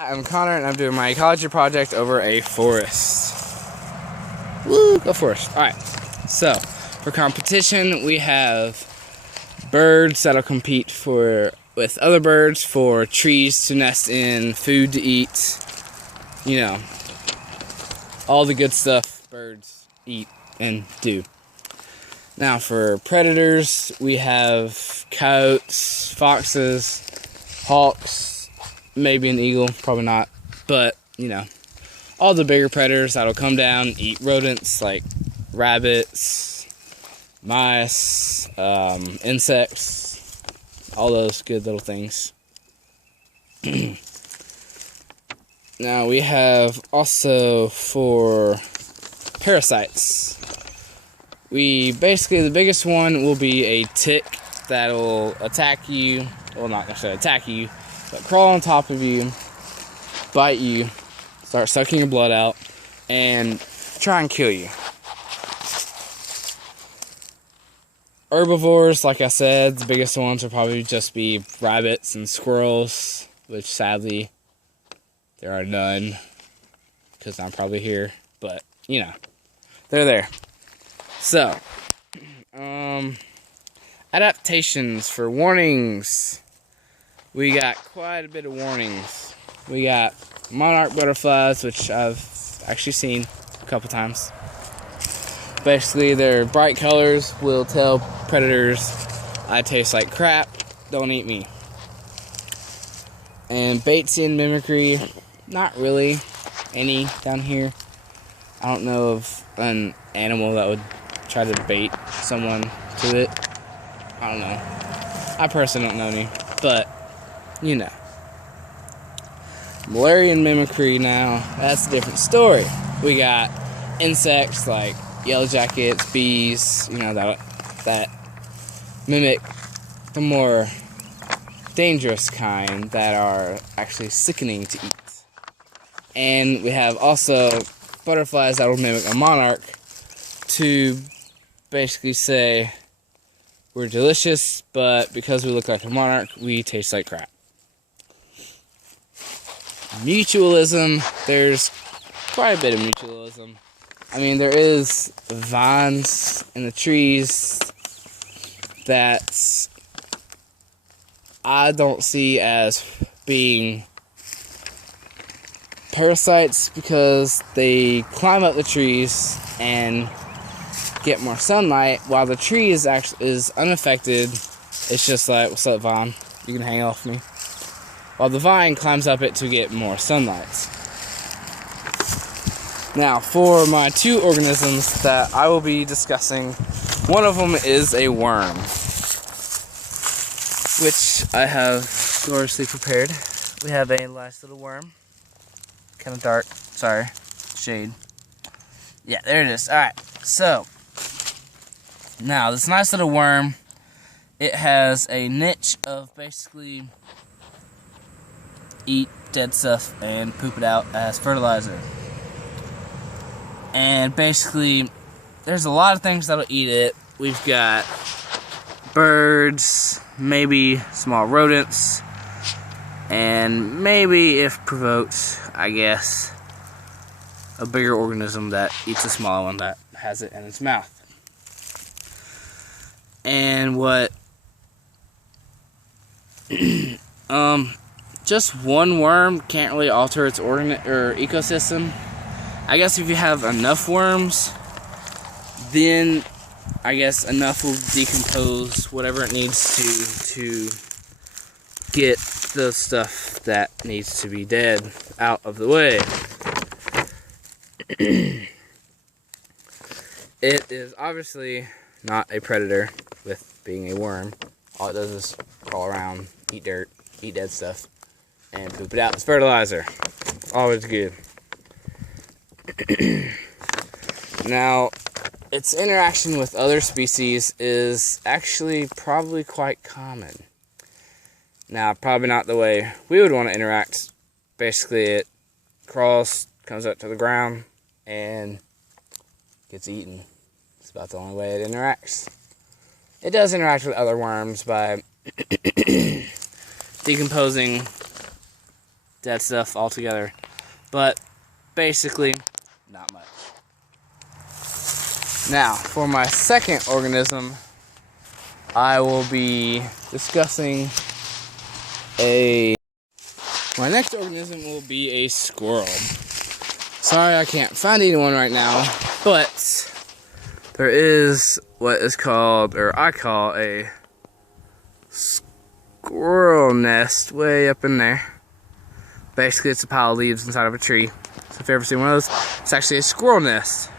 I'm Connor, and I'm doing my ecology project over a forest. Woo, go forest. Alright, so for competition, we have birds that'll compete with other birds for trees to nest in, food to eat, you know, all the good stuff birds eat and do. Now for predators, we have coyotes, foxes, hawks, maybe an eagle, probably not, but, you know, all the bigger predators that'll come down, eat rodents like rabbits, mice, insects, all those good little things. Now we have also for parasites. The biggest one will be a tick that'll attack you, well, not necessarily attack you, but crawl on top of you, bite you, start sucking your blood out, and try and kill you. Herbivores, like I said, the biggest ones will probably just be rabbits and squirrels, which sadly there are none, because I'm probably here, but, you know, they're there. So, adaptations for warnings. We got quite a bit of warnings. We got monarch butterflies, which I've actually seen a couple times. Basically, their bright colors will tell predators, I taste like crap, don't eat me. And Batesian mimicry, not really any down here. I don't know of an animal that would try to bait someone to it. I don't know. I personally don't know any, but, you know. Malarian mimicry now, that's a different story. We got insects like yellow jackets, bees, you know, that mimic the more dangerous kind that are actually sickening to eat. And we have also butterflies that will mimic a monarch to basically say, we're delicious, but because we look like a monarch, we taste like crap. Mutualism, there's quite a bit of mutualism. I mean, there is vines in the trees that I don't see as being parasites because they climb up the trees and get more sunlight, while the tree is unaffected. It's just like, what's up, vine? You can hang off me. While the vine climbs up it to get more sunlight. Now, for my two organisms that I will be discussing, one of them is a worm, which I have gloriously prepared. We have a nice little worm. Kind of dark. Sorry. Shade. Yeah, there it is. Alright, so now this nice little worm, it has a niche of basically eat dead stuff and poop it out as fertilizer. And basically, there's a lot of things that'll eat it. We've got birds, maybe small rodents, and maybe, if provoked, I guess, a bigger organism that eats a smaller one that has it in its mouth. And what just one worm can't really alter its ecosystem. I guess if you have enough worms, then I guess enough will decompose whatever it needs to get the stuff that needs to be dead out of the way. It is obviously not a predator with being a worm. All it does is crawl around, eat dirt, eat dead stuff, and poop it out as fertilizer. Always good. Now, its interaction with other species is actually probably quite common. Now, probably not the way we would want to interact. Basically, it crawls, comes up to the ground, and gets eaten. It's about the only way it interacts. It does interact with other worms by decomposing dead stuff altogether. But basically, not much. Now, for my second organism, I will be discussing my next organism will be a squirrel. Sorry I can't find anyone right now, but there is what is called, or I call, a squirrel nest way up in there. Basically, it's a pile of leaves inside of a tree. So if you ever seen one of those, it's actually a squirrel nest.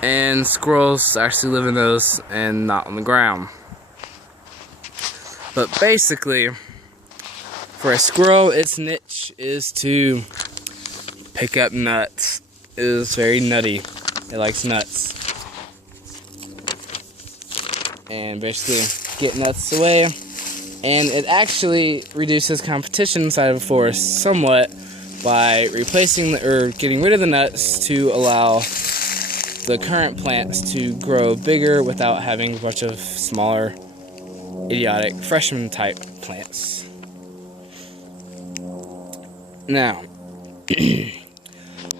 And squirrels actually live in those and not on the ground. But basically, for a squirrel, its niche is to pick up nuts. It is very nutty. It likes nuts. And basically get nuts away. And it actually reduces competition inside of a forest somewhat by replacing or getting rid of the nuts to allow the current plants to grow bigger without having a bunch of smaller, idiotic, freshman type plants. Now,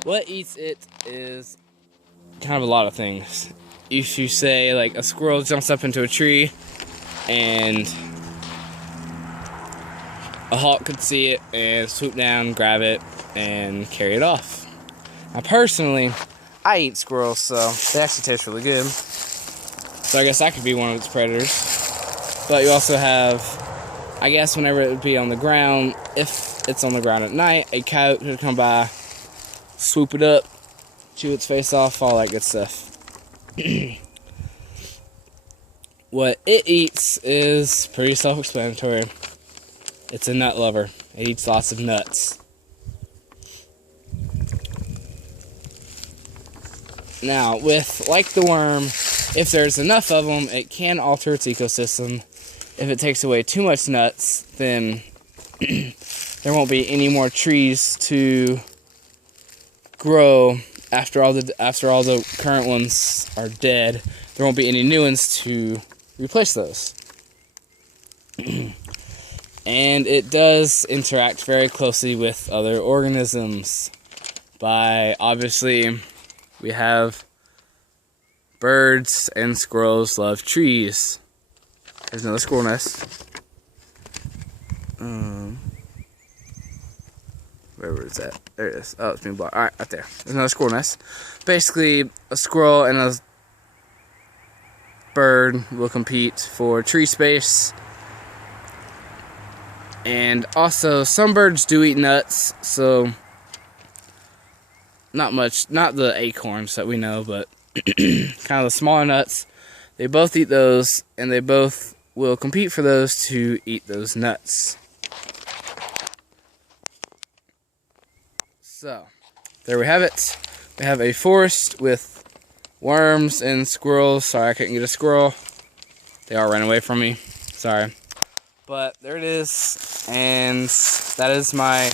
what eats it is kind of a lot of things. If you say, like, a squirrel jumps up into a tree and a hawk could see it and swoop down, grab it, and carry it off. Now, personally, I eat squirrels, so they actually taste really good. So I guess I could be one of its predators. But you also have, I guess, whenever it would be on the ground, if it's on the ground at night, a coyote could come by, swoop it up, chew its face off, all that good stuff. What it eats is pretty self-explanatory. It's a nut lover. It eats lots of nuts. Now, like the worm, if there's enough of them, it can alter its ecosystem. If it takes away too much nuts, then there won't be any more trees to grow after all the current ones are dead. There won't be any new ones to replace those. And it does interact very closely with other organisms. Obviously, we have birds and squirrels love trees. There's another squirrel nest. Wherever it's at. There it is. Oh, it's being blocked. Alright, right there. There's another squirrel nest. Basically, a squirrel and a bird will compete for tree space. And also, some birds do eat nuts, so not much, not the acorns that we know, but kind of the smaller nuts. They both eat those, and they both will compete for those to eat those nuts. So, there we have it. We have a forest with worms and squirrels. Sorry, I couldn't get a squirrel. They all ran away from me. Sorry. But there it is, and that is my